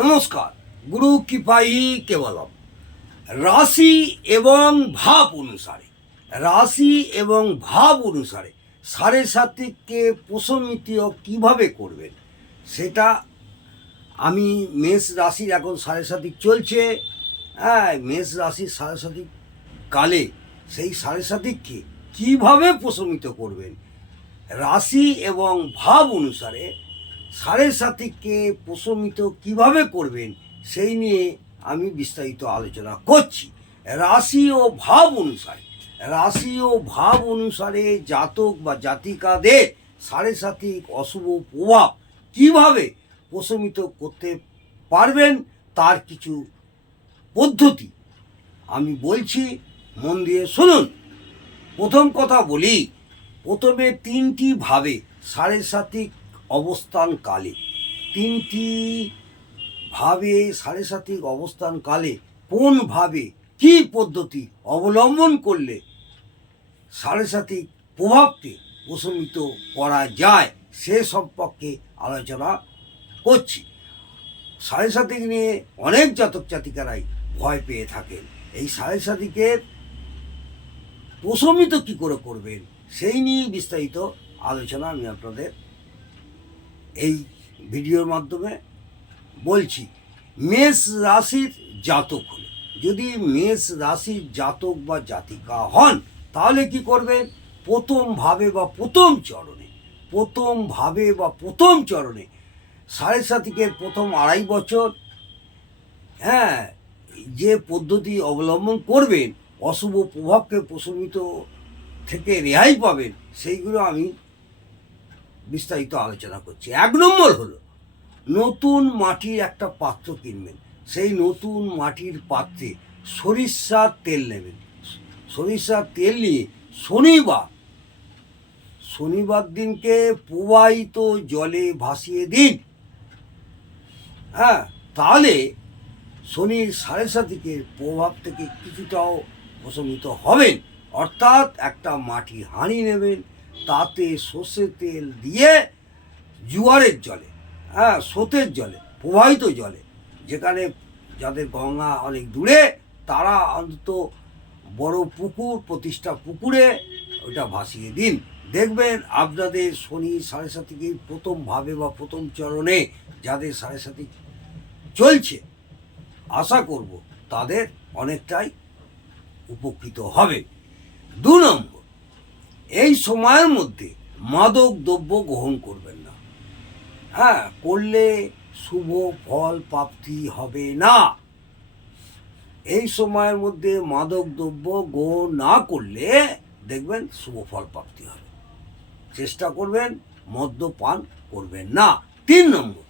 নমস্কার। গুরু কৃপাই কেবলম। রাশি এবং ভাব অনুসারে সাড়ে সাত্বিককে প্রশমিতীয় কিভাবে করবেন সেটা আমি মেষ রাশির এখন সাড়ে সাত্বিক চলছে। হ্যাঁ, মেষ রাশির সাড়ে সাত্বিক কালে সেই সাড়ে সাত্বিককে কীভাবে প্রশমিত করবেন, রাশি এবং ভাব অনুসারে সাড়ে সাত্বিককে প্রশমিত কিভাবে করবেন সেই নিয়ে আমি বিস্তারিত আলোচনা করছি। রাশি ও ভাব অনুসারে জাতক বা জাতিকাদের সাড়ে সাত্বিক অশুভ প্রভাব কিভাবে প্রশমিত করতে পারবেন তার কিছু পদ্ধতি আমি বলছি, মন দিয়ে শুনুন। প্রথম কথা বলি, প্রথমে তিনটি ভাবে সাড়ে সাত্বিক অবস্থানকালে কোন ভাবে কী পদ্ধতি অবলম্বন করলে সাড়ে সাত্বিক প্রভাবকে প্রশমিত করা যায় সে সম্পর্কে আলোচনা করছি। সাড়ে সাত্বিক নিয়ে অনেক জাতক জাতিকারাই ভয় পেয়ে থাকেন। এই সাড়ে সাত্বিকের প্রশমিত কী করে করবেন সেই নিয়ে বিস্তারিত আলোচনা আমি আপনাদের এই ভিডিওর মাধ্যমে বলছি। মেষ রাশির জাতক হলে, যদি মেষ রাশির জাতক বা জাতিকা হন তাহলে কি করবেন? প্রথম ভাবে বা প্রথম চরণে সাড়ে সাত্বিকের প্রথম 2.5 বছর যে পদ্ধতি অবলম্বন করবেন অশুভ প্রভাবকে প্রশমিত থেকে রেহাই পাবেন সেইগুলো আমি বিস্তারিত আলোচনা করছি। 1 নম্বর হলো, নতুন মাটির একটা পাত্র কিনবেন। সেই নতুন মাটির পাত্রে সরিষার তেল নেবেন। সরিষার তেল নিয়ে শনিবার দিনকে প্রবাহিত জলে ভাসিয়ে দিন। তাহলে শনির সাড়ে সাত্বিকের প্রভাব থেকে কিছুটাও প্রশমিত হবেন। অর্থাৎ একটা মাটির হাঁড়ি নেবেন, তাতে সর্ষের তেল দিয়ে জোয়ারের জলে, স্রোতের জলে, প্রবাহিত জলে, যেখানে যাদের গঙ্গা অনেক দূরে তারা অন্তত বড় পুকুর, প্রতিষ্ঠা পুকুরে ওটা ভাসিয়ে দিন। দেখবেন আপনাদের শনি সাড়ে সাত্বিকের প্রথম ভাবে বা প্রথম চরণে যাদের সাড়ে সাত্বিক চলছে, আশা করব তাদের অনেকটাই উপকৃত হবে। 2 নম্বর, এই সময়ের মধ্যে মাদক দ্রব্য গ্রহণ করবেন না। করলে শুভ ফল প্রাপ্তি হবে না। এই সময়ের মধ্যে মাদক দ্রব্য গ্রহণ না করলে দেখবেন শুভ ফল প্রাপ্তি হবে। চেষ্টা করবেন মদ্যপান করবেন না। 3 নম্বর,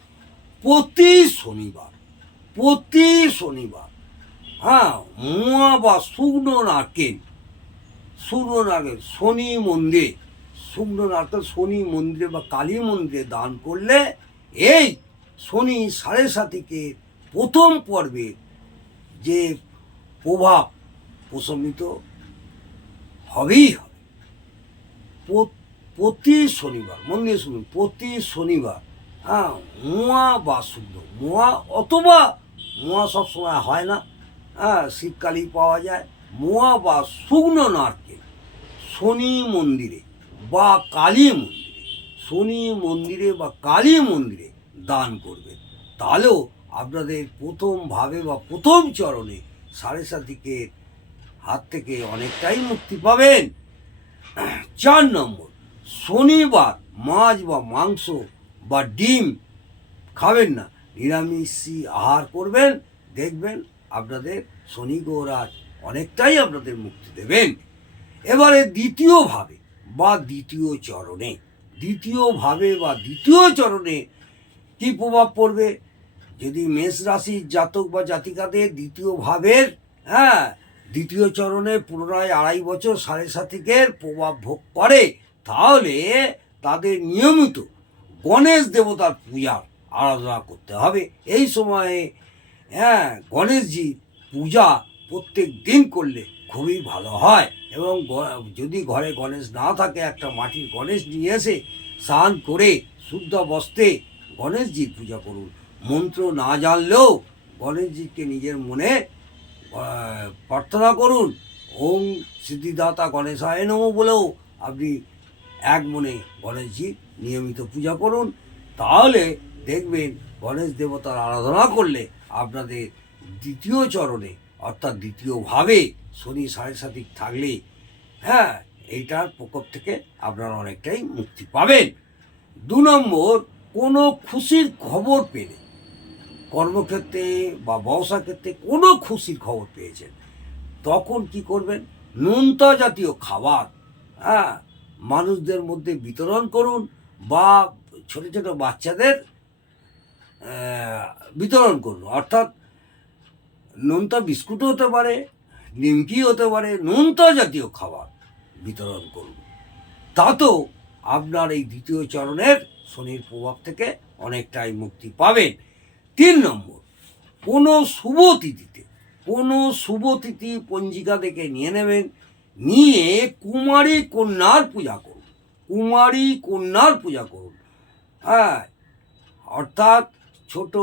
প্রতি শনিবার মোয়া বা শুকনো নারকেল শনি মন্দিরে বা কালী মন্দিরে দান করলে এই শনি সাড়ে সাত্বিকের প্রথম পর্বে যে প্রভাব প্রশমিত হবেই হবে। প্রতি শনিবার, মন দিয়ে শুনুন, প্রতি শনিবার মোয়া বা শুকনো মোয়া, অথবা মোয়া সবসময় হয় না, শীতকালেই পাওয়া যায়, মোয়া বা শুকনো নারকেল শনি মন্দিরে বা কালী মন্দিরে দান করবেন। তাহলেও আপনাদের প্রথম ভাবে বা প্রথম চরণে সাড়ে সাত্বিকের হাত থেকে অনেকটাই মুক্তি পাবেন। 4 নম্বর, শনিবার মাছ বা মাংস বা ডিম খাবেন না, নিরামিষই আহার করবেন। দেখবেন আপনাদের শনি গ্রহরাজ অনেকটাই আপনাদের মুক্তি দেবেন। এবারে দ্বিতীয় চরণে কি প্রভাব পড়বে? যদি মেষ রাশির জাতক বা জাতিকাদের দ্বিতীয় চরণে পুনরায় 2.5 বছর সাড়ে সাত্বিকের প্রভাব ভোগ করে, তাহলে তাদের নিয়মিত গণেশ দেবতার পূজার আরাধনা করতে হবে। এই সময়ে গণেশজি পূজা প্রত্যেক দিন করলে খুবই ভালো হয়। এবং যদি ঘরে গণেশ না থাকে, একটা মাটির গণেশ নিয়ে এসে স্নান করে শুদ্ধ বস্ত্রে গণেশজির পূজা করুন। মন্ত্র না জানলেও গণেশজিকে নিজের মনে প্রার্থনা করুন, ওং সিদ্ধিদাতা গণেশায় নমঃ বলেও আপনি এক মনে গণেশজি নিয়মিত পূজা করুন। তাহলে দেখবেন গণেশ দেবতার আরাধনা করলে আপনাদের দ্বিতীয় চরণে অর্থাৎ দ্বিতীয়ভাবে শনি সাড়ে সাতিক থাকলে এইটার প্রকোপ থেকে আপনারা অনেকটাই মুক্তি পাবেন। 2 নম্বর, কোনো খুশির খবর পেলে, কর্মক্ষেত্রে বা ব্যবসা ক্ষেত্রে কোনো খুশির খবর পেয়েছেন, তখন কি করবেন? নোনতা জাতীয় খাবার মানুষদের মধ্যে বিতরণ করুন বা ছোট ছোট বাচ্চাদের বিতরণ করুন। অর্থাৎ নোনতা বিস্কুটও হতে পারে, নিমকি হতে পারে, নোনতা জাতীয় খাবার বিতরণ করুন। তাতেও আপনার এই দ্বিতীয় চরণের শনির প্রভাব থেকে অনেকটাই মুক্তি পাবেন। 3 নম্বর, কোনো শুভ তিথি পঞ্জিকা দেখে নিয়ে নেবেন, নিয়ে কুমারী কন্যার পূজা করুন। অর্থাৎ ছোট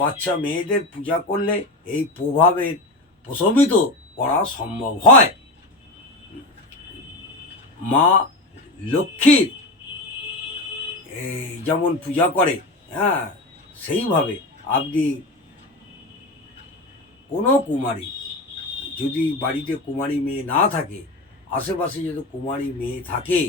বাচ্চা মেয়েদের পূজা করলে এই প্রভাবের প্রশমিত করা সম্ভব হয়। মা লক্ষ্মীর যেমন পূজা করে সেইভাবে আপনি কোনো কুমারী, যদি বাড়িতে কুমারী মেয়ে না থাকে, আশেপাশে যদি কুমারী মেয়ে থাকে,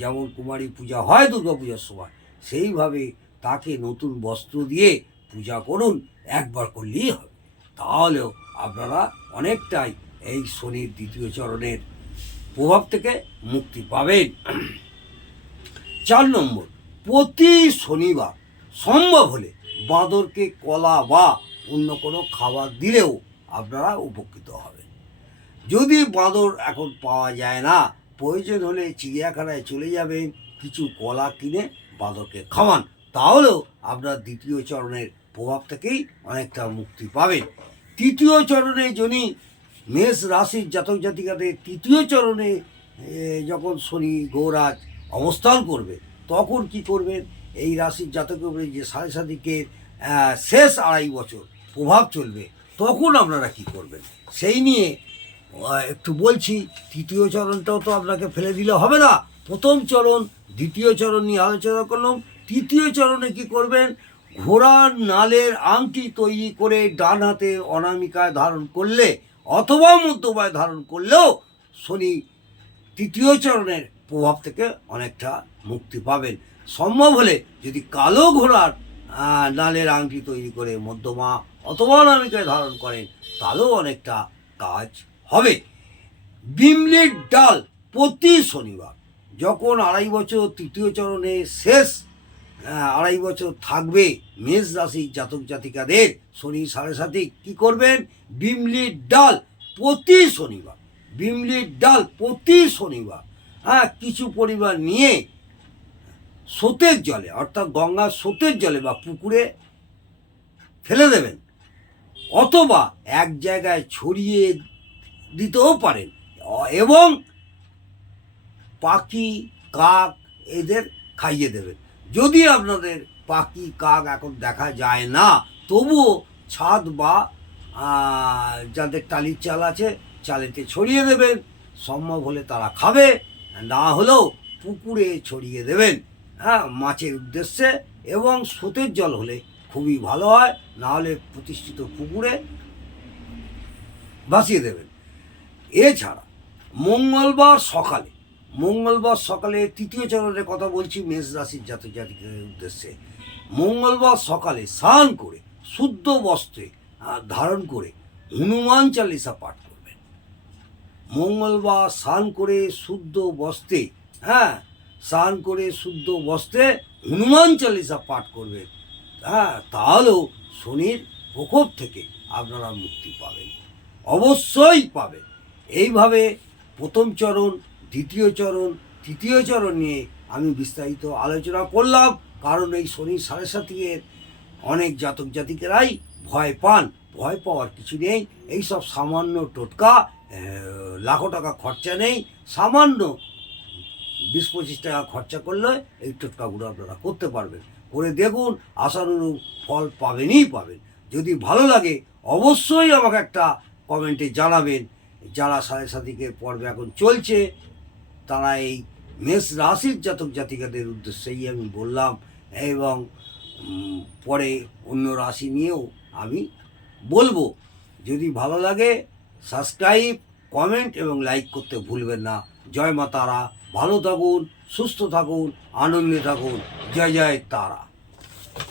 যেমন কুমারী পূজা হয় দুর্গা পূজার সময়, সেইভাবে তাকে নতুন বস্ত্র দিয়ে পূজা করুন। একবার করলেই হবে, তাহলেও আপনারা অনেকটাই এই শনির দ্বিতীয় চরণের প্রভাব থেকে মুক্তি পাবেন। 4 নম্বর, প্রতি শনিবার সম্ভব হলে বাঁদরকে কলা বা অন্য কোনো খাবার দিলেও আপনারা উপকৃত হবেন। যদি বাঁদর এখন পাওয়া যায় না, প্রয়োজন হলে চিড়িয়াখানায় চলে যাবেন, কিছু কলা কিনে বাঁদরকে খাওয়ান, তাহলেও আপনার দ্বিতীয় চরণের প্রভাব থেকেই অনেকটা মুক্তি পাবেন। তৃতীয় চরণে যদি মেষ রাশির জাতক জাতিকাদের তৃতীয় চরণে যখন শনি গৌরাজ অবস্থান করবে, তখন কি করবেন? এই রাশির জাতকের উপরে যে সাড়ে সাতিকের শেষ 2.5 বছর প্রভাব চলবে, তখন আপনারা কি করবেন সেই নিয়ে একটু বলছি। তৃতীয় চরণটাও তো আপনাকে ফেলে দিলে হবে না। প্রথম চরণ, দ্বিতীয় চরণ নিয়ে আলোচনা করলাম। তৃতীয় চরণে কি করবেন? ঘোড়ার নালের আংটি তৈরি করে ডান হাতে অনামিকায় ধারণ করলে অথবা মধ্যমায় ধারণ করলেও শনি তৃতীয় চরণের প্রভাব থেকে অনেকটা মুক্তি পাবেন। সম্ভব হলে যদি কালো ঘোড়ার নালের আংটি তৈরি করে মধ্যমা অথবা অনামিকায় ধারণ করেন, তাহলেও অনেকটা কাজ হবে। বিমলের ডাল প্রতি শনিবার, যখন 2.5 বছর তৃতীয় চরণে শেষ 2.5 বছর থাকবে মেষ রাশির জাতক জাতিকাদের শনি সাড়ে সাতিক, কী করবেন? বিমলির ডাল প্রতি শনিবার কিছু পরিমাণ নিয়ে স্রোতের জলে, অর্থাৎ গঙ্গার স্রোতের জলে বা পুকুরে ফেলে দেবেন, অথবা এক জায়গায় ছড়িয়ে দিতেও পারেন, এবং পাখি কাক এদের খাইয়ে দেবেন। যদি আপনাদের পাখি কাক এখন দেখা যায় না, তবুও ছাদ বা যাদের টালির চাল আছে চালেতে ছড়িয়ে দেবেন। সম্ভব হলে তারা খাবে, না হলেও পুকুরে ছড়িয়ে দেবেন মাছের উদ্দেশ্যে, এবং স্রোতের জল হলে খুবই ভালো হয়, না হলে প্রতিষ্ঠিত পুকুরে ভাসিয়ে দেবেন। এছাড়া মঙ্গলবার সকালে তৃতীয় চরণের কথা বলছি মেষ রাশির জাতক জাতিকাদের উদ্দেশ্যে। মঙ্গলবার সকালে স্নান করে শুদ্ধ বস্ত্রে ধারণ করে হনুমান চালিসা পাঠ করবেন। মঙ্গলবার স্নান করে শুদ্ধ বস্ত্রে হনুমান চালিসা পাঠ করবেন, তাহলেও শনির প্রকোপ থেকে আপনারা মুক্তি পাবেন, অবশ্যই পাবেন। এইভাবে প্রথম চরণ, দ্বিতীয় চরণ, তৃতীয় চরণ নিয়ে আমি বিস্তারিত আলোচনা করলাম, কারণ এই শনি সাড়ে সাতিকের অনেক জাতক জাতিকেরাই ভয় পান। ভয় পাওয়ার কিছু নেই, এইসব সামান্য টোটকা, লাখো টাকা খরচা নেই, সামান্য 20-25 টাকা খরচা করলে এই টোটকাগুলো আপনারা করতে পারবেন। করে দেখুন, আশানুরূপ ফল পাবেনই পাবেন। যদি ভালো লাগে অবশ্যই আমাকে একটা কমেন্টে জানাবেন। যারা সাড়ে সাতিকের পর্ব এখন চলছে তারা এই মেষ রাশির জাতক জাতিকাদের উদ্দেশ্যেই আমি বললাম, এবং পরে অন্য রাশি নিয়েও আমি বলবো। যদি ভালো লাগে সাবস্ক্রাইব, কমেন্ট এবং লাইক করতে ভুলবেন না। জয় মা তারা, ভালো থাকুন, সুস্থ থাকুন, আনন্দে থাকুন। জয় জয় তারা।